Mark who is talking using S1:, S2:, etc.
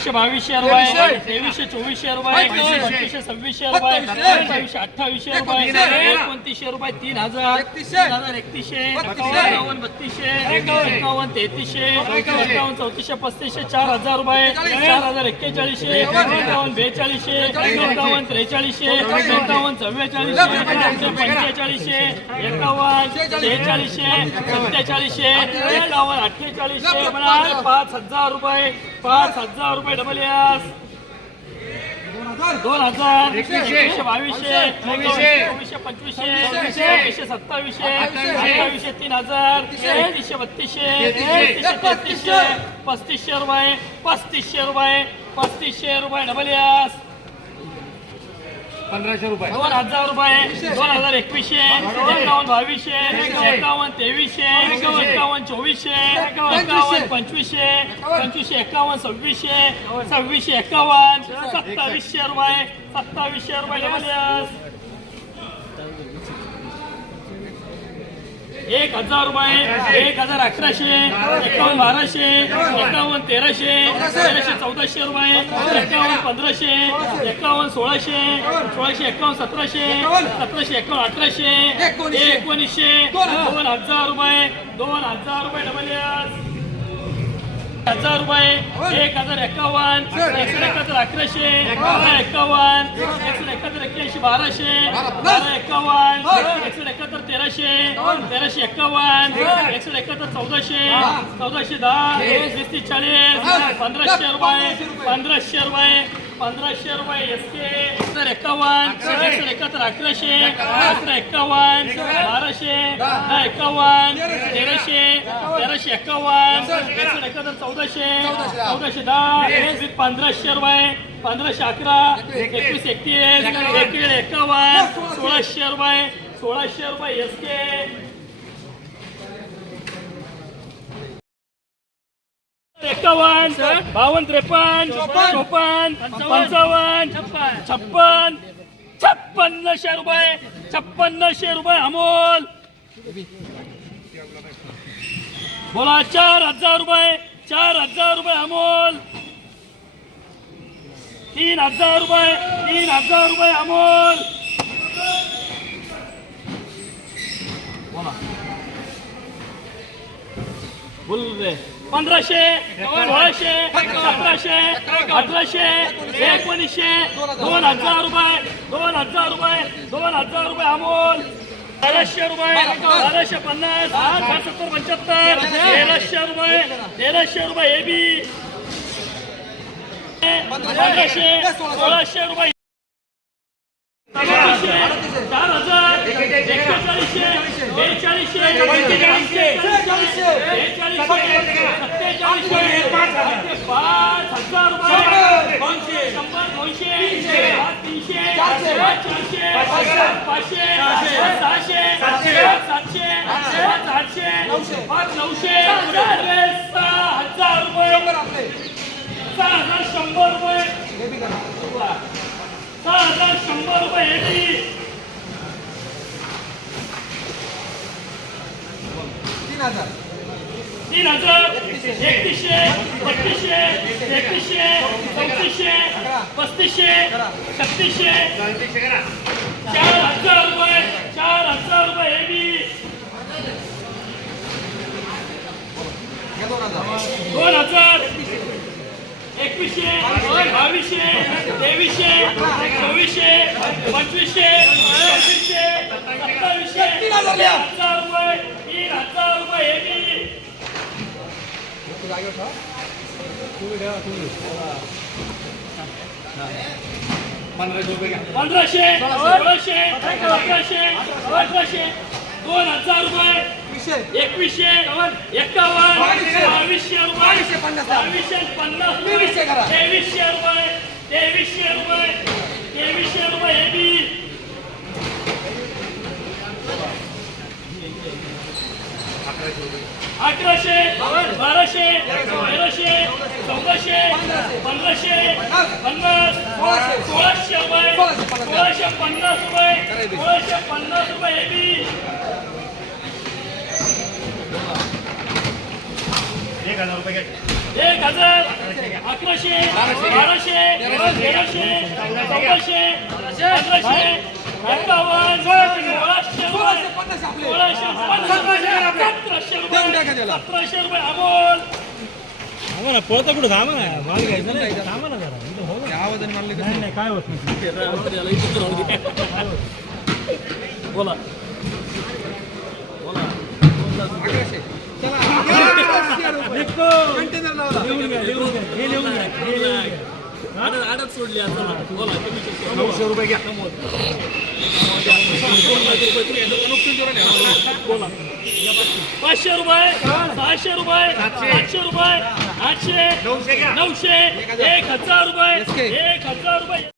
S1: एकवीसशे बावीसशे रुपये तेवीसशे. चोवीसशे रुपये पंचवीसशे सव्वीसशे रुपये सत्तावीसशे अठ्ठावीसशे रुपये एकोणतीसशे रुपये तीन हजार तीन हजार एकतीसशे एकावन्न बत्तीसशे एकावन्न. तेहतीसशे एकावन्न. चौतीसशे पस्तीसशे चार हजार रुपये चार हजार एक्केचाळीसशे एकावन्न. बेचाळीसशे एकावन्न त्रेचाळीसशे एकावन्न चव्वेचाळीसशे पंचेचाळीसशे एकावन्न शेहेचाळीसशे सत्तेचाळीसशे एकावन्न अठ्ठेचाळीसशे पाच हजार रुपये पाच हजार रुपये डबल यास दोन हजार एकशे बावीसशे चोवीसशे पंचवीसशे एकशे सत्तावीसशे अठ्ठावीसशे तीन हजार तेहतीसशे बत्तीसशे तेहतीसशे तेहतीसशे पस्तीसशे रुपये पस्तीसशे रुपये पस्तीसशे रुपये डबल यास
S2: पंधराशे रुपये.
S1: दोन हजार रुपये दोन हजार एकवीसशे एकावन्न बावीसशे एकावन्न तेवीसशे एकावन्न चोवीसशे एकावन्न पंचवीसशे पंचवीसशे एकावन्न सव्वीसशे सव्वीसशे एकावन्न सत्तावीसशे रुपये सत्तावीसशे रुपये डबल यस. एक हजार रुपये एक हजार अकराशे एकावन्न बाराशे एकावन्न तेराशे तेराशे चौदाशे रुपये एकावन्न पंधराशे एकावन्न सोळाशे सोळाशे एकावन्न सतराशे सतराशे एकावन्न अठराशे एकोणीसशे दोन हजार रुपये दोन हजार रुपये डबल. हजार रुपये एक हजार एकावन्न एकशे एकाहत्तर अकराशे बारा एकावन्न एकशे एकाहत्तर एक्क्याऐंशी बाराशे बारा एकावन्न एकशे एकाहत्तर तेराशे तेराशे एकावन्न एकशे एकाहत्तर चौदाशे चौदाशे दहा वीस तीस चाळीस पंधराशे रुपये. पंधराशे रुपये. पंधराशे रुपये एस के एकावन्न एकशे एकाहत्तर अकराशे अकरा एकावन्न बाराशे दहा. एकावन्न तेराशे. तेराशे एकावन्न. एकशे एकाहत्तर चौदाशे चौदाशे दहा. पंधराशे रुपये पंधराशे अकरा एकवीस. एकतीस एकवीस. एकावन्न सोळाशे. रुपये सोळाशे रुपये एस के एकावन्न बावन्न त्रेपन्न चोपन्न पंचावन्न. छप्पन. छप्पन्नशे रुपये छप्पन्नशे रुपये अमोल. बोला चार हजार रुपये चार हजार रुपये अमोल. तीन हजार रुपये तीन हजार रुपये अमोल. बोला. पंधराशे सोळाशे सतराशे अठराशे एकोणीसशे दोन हजार रुपये दोन हजार रुपये दोन हजार रुपये अमोल. बाराशे रुपये बाराशे पन्नास आठ सत्तर पंच्याहत्तर तेराशे रुपये तेराशे रुपये ए बी. पंधराशे सोळाशे रुपये. चार हजार नऊशे अरे सहा हजार रुपये सहा हजार शंभर रुपये. सहा हजार शंभर रुपये एटी तीन हजार. एकतीसशे बत्तीसशे एकतीसशे चौतीसशे पस्तीसशे छत्तीसशे. चार हजार रुपये चार हजार रुपये दोन हजार. एकवीसशे बावीसशे तेवीसशे चोवीसशे पंचवीसशे सव्वीसशे सत्तावीसशे तीन हजार रुपये तीन हजार रुपये एबी
S2: पंधराशे
S1: सोळाशे अठराशे अठराशे दोन हजार रुपये. एकवीसशे एकावन्न बावीसशे रुपये. बावीसशे पन्नास तेवीसशे तेवीसशे रुपये. तेवीसशे रुपये. तेवीसशे रुपये हे बी अकराशे बाराशे तेराशे चौदाशे पंधराशे पन्नास सोळाशे रुपये सोळाशे पन्नास रुपये सोळाशे पन्नास रुपये हे बी एक हजार अकराशे बाराशे तेराशे चौदाशे अमोल
S3: आम्हाला पळता कुठं थांबा ना माल घ्यायचा नाही थांबा ना जरा इथं हो ना. नाही नाही काय होत नाही
S1: बोला
S3: लिहून घ्या लिहून घ्या हे लिहून घ्या हे लिहून घ्या.
S1: आडत सोडली
S2: नऊशे रुपये घ्या.
S1: पाचशे रुपये सहाशे रुपये सातशे. रुपये आठशे
S2: नऊशे घ्या.
S1: नऊशे एक हजार. रुपये एक हजार रुपये.